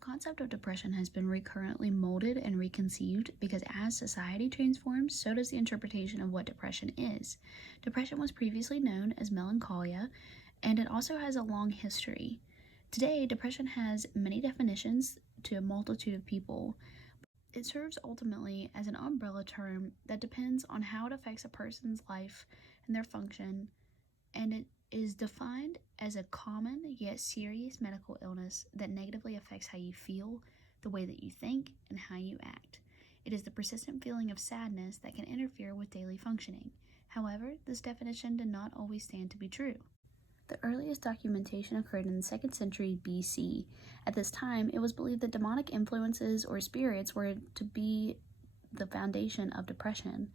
The concept of depression has been recurrently molded and reconceived because as society transforms, so does the interpretation of what depression is. Depression was previously known as melancholia, and it also has a long history. Today, depression has many definitions to a multitude of people. It serves ultimately as an umbrella term that depends on how it affects a person's life and their function, and it is defined as a common yet serious medical illness that negatively affects how you feel, the way that you think, and how you act. It is the persistent feeling of sadness that can interfere with daily functioning. However, this definition did not always stand to be true. The earliest documentation occurred in the 2nd century BC. At this time, it was believed that demonic influences or spirits were to be the foundation of depression.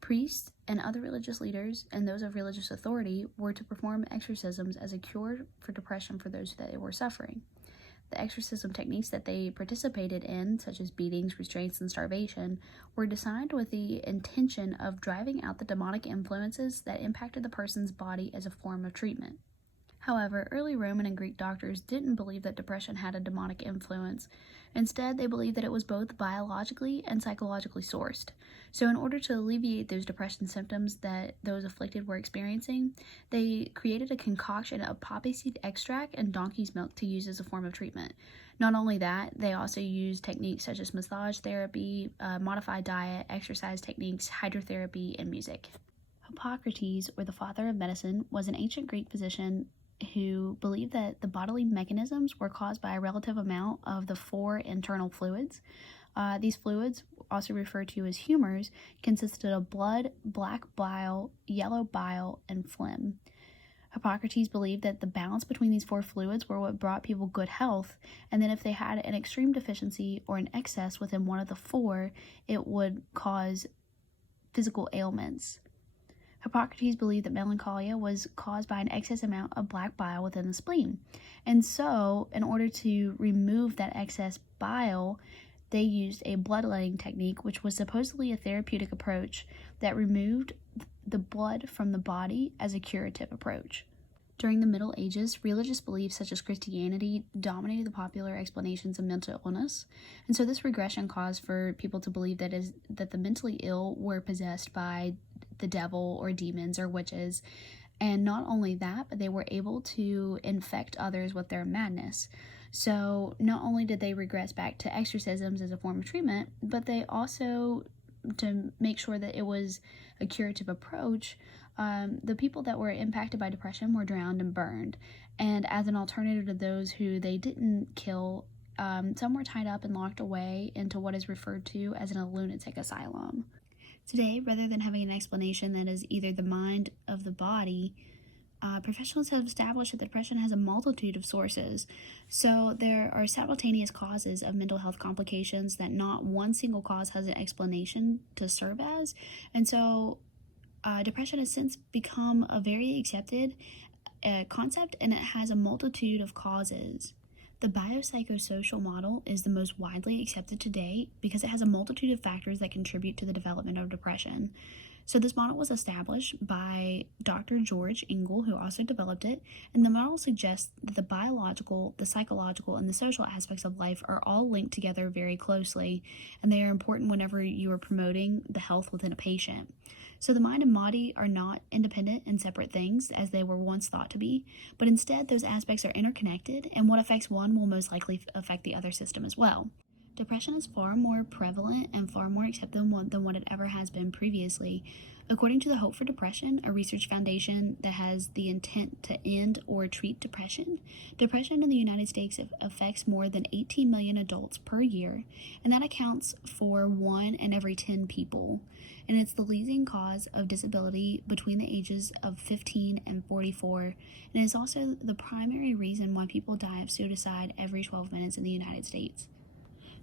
Priests and other religious leaders and those of religious authority were to perform exorcisms as a cure for depression for those that were suffering. The exorcism techniques that they participated in, such as beatings, restraints, and starvation, were designed with the intention of driving out the demonic influences that impacted the person's body as a form of treatment. However, early Roman and Greek doctors didn't believe that depression had a demonic influence. Instead, they believed that it was both biologically and psychologically sourced. So in order to alleviate those depression symptoms that those afflicted were experiencing, they created a concoction of poppy seed extract and donkey's milk to use as a form of treatment. Not only that, they also used techniques such as massage therapy, modified diet, exercise techniques, hydrotherapy, and music. Hippocrates, or the father of medicine, was an ancient Greek physician who believed that the bodily mechanisms were caused by a relative amount of the 4 internal fluids. These fluids, also referred to as humors, consisted of blood, black bile, yellow bile, and phlegm. Hippocrates believed that the balance between these 4 fluids were what brought people good health, and that if they had an extreme deficiency or an excess within one of the 4, it would cause physical ailments. Hippocrates believed that melancholia was caused by an excess amount of black bile within the spleen. And so, in order to remove that excess bile, they used a bloodletting technique, which was supposedly a therapeutic approach that removed the blood from the body as a curative approach. During the Middle Ages, religious beliefs such as Christianity dominated the popular explanations of mental illness, and so this regression caused for people to believe that the mentally ill were possessed by the devil or demons or witches, and not only that, but they were able to infect others with their madness. So not only did they regress back to exorcisms as a form of treatment, but they also, to make sure that it was a curative approach, the people that were impacted by depression were drowned and burned. And as an alternative to those who they didn't kill, some were tied up and locked away into what is referred to as a lunatic asylum. Today, rather than having an explanation that is either the mind of the body, professionals have established that depression has a multitude of sources. So there are simultaneous causes of mental health complications that not one single cause has an explanation to serve as. And so depression has since become a very accepted concept, and it has a multitude of causes. The biopsychosocial model is the most widely accepted today because it has a multitude of factors that contribute to the development of depression. So this model was established by Dr. George Engel, who also developed it, and the model suggests that the biological, the psychological, and the social aspects of life are all linked together very closely, and they are important whenever you are promoting the health within a patient. So the mind and body are not independent and separate things as they were once thought to be, but instead those aspects are interconnected, and what affects one will most likely affect the other system as well. Depression is far more prevalent and far more accepted than what it ever has been previously. According to the Hope for Depression, a research foundation that has the intent to end or treat depression in the United States affects more than 18 million adults per year, and that accounts for 1 in every 10 people. And it's the leading cause of disability between the ages of 15 and 44, and is also the primary reason why people die of suicide every 12 minutes in the United States.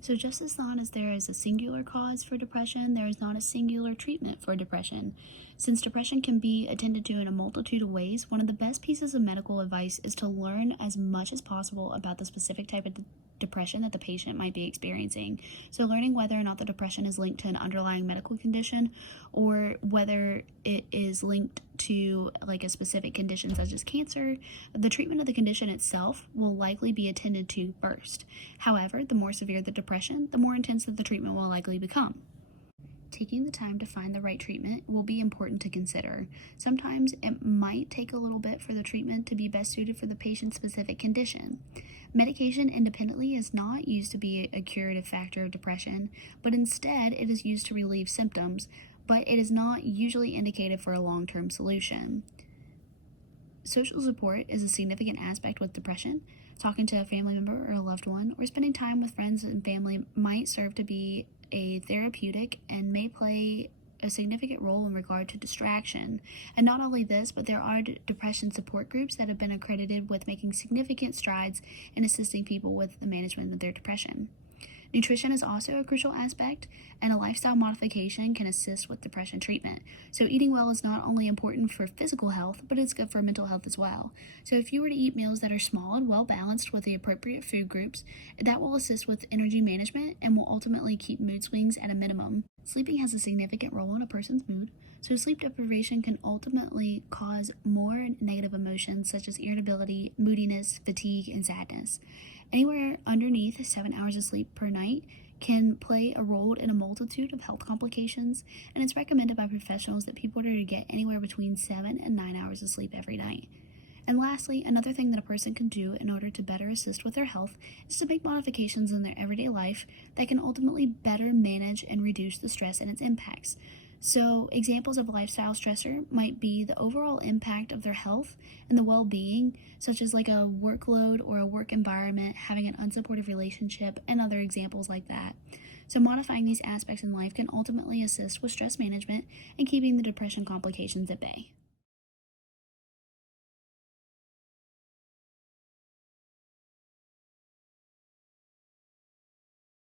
So just as not as there is a singular cause for depression, there is not a singular treatment for depression. Since depression can be attended to in a multitude of ways, one of the best pieces of medical advice is to learn as much as possible about the specific type of depression that the patient might be experiencing. So learning whether or not the depression is linked to an underlying medical condition or whether it is linked to like a specific condition such as cancer, the treatment of the condition itself will likely be attended to first. However, the more severe the depression, the more intensive the treatment will likely become. Taking the time to find the right treatment will be important to consider. Sometimes it might take a little bit for the treatment to be best suited for the patient's specific condition. Medication independently is not used to be a curative factor of depression, but instead it is used to relieve symptoms, but it is not usually indicated for a long-term solution. Social support is a significant aspect with depression. Talking to a family member or a loved one, or spending time with friends and family might serve to be a therapeutic and may play a significant role in regard to distraction. And not only this, but there are depression support groups that have been accredited with making significant strides in assisting people with the management of their depression. Nutrition is also a crucial aspect, and a lifestyle modification can assist with depression treatment. So eating well is not only important for physical health, but it's good for mental health as well. So if you were to eat meals that are small and well balanced with the appropriate food groups, that will assist with energy management and will ultimately keep mood swings at a minimum. Sleeping has a significant role in a person's mood, so sleep deprivation can ultimately cause more negative emotions such as irritability, moodiness, fatigue, and sadness. Anywhere underneath 7 hours of sleep per night can play a role in a multitude of health complications, and it's recommended by professionals that people are to get anywhere between 7 and 9 hours of sleep every night. And lastly, another thing that a person can do in order to better assist with their health is to make modifications in their everyday life that can ultimately better manage and reduce the stress and its impacts. So examples of lifestyle stressor might be the overall impact of their health and the well-being, such as like a workload or a work environment, having an unsupportive relationship, and other examples like that. So modifying these aspects in life can ultimately assist with stress management and keeping the depression complications at bay.